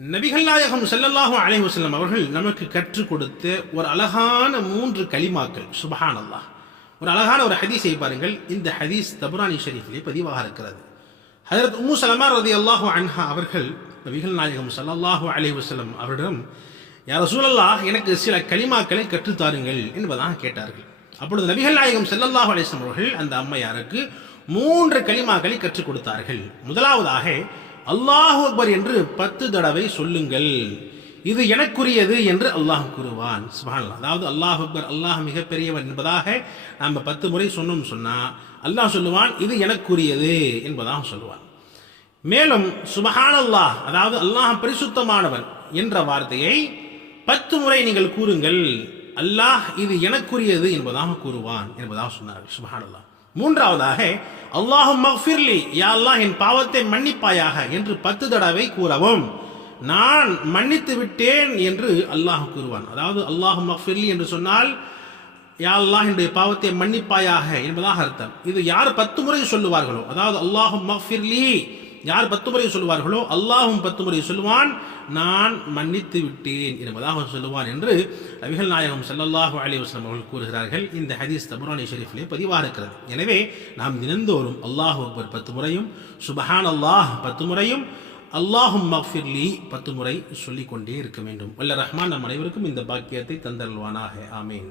நபிகள் நாயகம் ஸல்லல்லாஹு அலைஹி வஸல்லம் அவர்கள் நமக்கு கற்றுக் கொடுத்த ஒரு அழகான 3 கலிமாக்கள். சுப்ஹானல்லாஹ். ஒரு அழகான ஒரு ஹதீஸை பாருங்கள். இந்த ஹதீஸ் தபரானி ஷரீஃபிலே பதிவாக இருக்கிறது. ஹஜ்ரத் உம்மு சலமா ரலியல்லாஹு அன்ஹா அவர்கள் நபிகள் நாயகம் ஸல்லல்லாஹு அலைஹி வஸல்லம் அவரிடம், யா ரசூலல்லாஹ், எனக்கு சில கலிமாக்களை கற்றுத்தாருங்கள் என்பதாக கேட்டார்கள். அப்பொழுது நபிகள் நாயகம் ஸல்லல்லாஹு அலைஹி வஸல்லம் அவர்கள் அந்த அம்மையாருக்கு 3 கலிமாக்களை கற்றுக் கொடுத்தார்கள். முதலாவதாக, அல்லாஹு அக்பர் என்று 10 தடவை சொல்லுங்கள், இது எனக்குரியது என்று அல்லாஹ் கூறுவான். சுப்ஹானல்லாஹ். அதாவது அல்லாஹு அக்பர், அல்லாஹ் மிகப்பெரியவன் என்பதாக நாம் 10 முறை சொன்னோம் சொன்னா அல்லாஹ் சொல்லுவான், இது எனக்குரியது என்பதாக சொல்லுவான். மேலும் சுப்ஹானல்லாஹ், அதாவது அல்லாஹ் பரிசுத்தமானவன் என்ற வார்த்தையை 10 முறை நீங்கள் கூறுங்கள், அல்லாஹ் இது எனக்குரியது என்பதாக கூறுவான் என்பதாக சொன்னார்கள். சுப்ஹானல்லாஹ். மூன்றாவதாக, அல்லாஹும்ம மக்ஃபிர்லி, யா அல்லாஹ் என் பாவத்தை மன்னிப்பாயாக என்று 10 தடவை கூறவும், நான் மன்னித்து விட்டேன் என்று அல்லாஹ் கூறுவான். அதாவது அல்லாஹும்ம மக்ஃபிர்லி என்று சொன்னால், யா அல்லாஹ் என்னுடைய பாவத்தை மன்னிப்பாயாக என்பதாக அர்த்தம். இது யார் 10 முறை சொல்லுவார்களோ, அதாவது அல்லாஹும்ம மக்ஃபிர்லி யார் 10 முறை சொல்லுவார்களோ, அல்லாஹும் 10 முறை சொல்லுவான், நான் மன்னித்து விட்டேன் என்பதாக சொல்லுவான் என்று நபிகள் நாயகம் ஸல்லல்லாஹு அலைஹி வஸல்லம் அவர்கள் கூறுகிறார்கள். இந்த ஹதீஸ் தபரானி ஷரீஃபிலே பதிவாக இருக்கிறது. எனவே நாம் தினந்தோறும் அல்லாஹு அக்பர் 10 முறையும், சுப்ஹானல்லாஹ் 10 முறையும், அல்லாஹும்ம மக்ஃபிர்லி 10 முறை சொல்லிக்கொண்டே இருக்க வேண்டும். வல்ல ரஹ்மான் நம் அனைவருக்கும் இந்த பாக்கியத்தை தந்தருள்வானாக. ஆமீன்.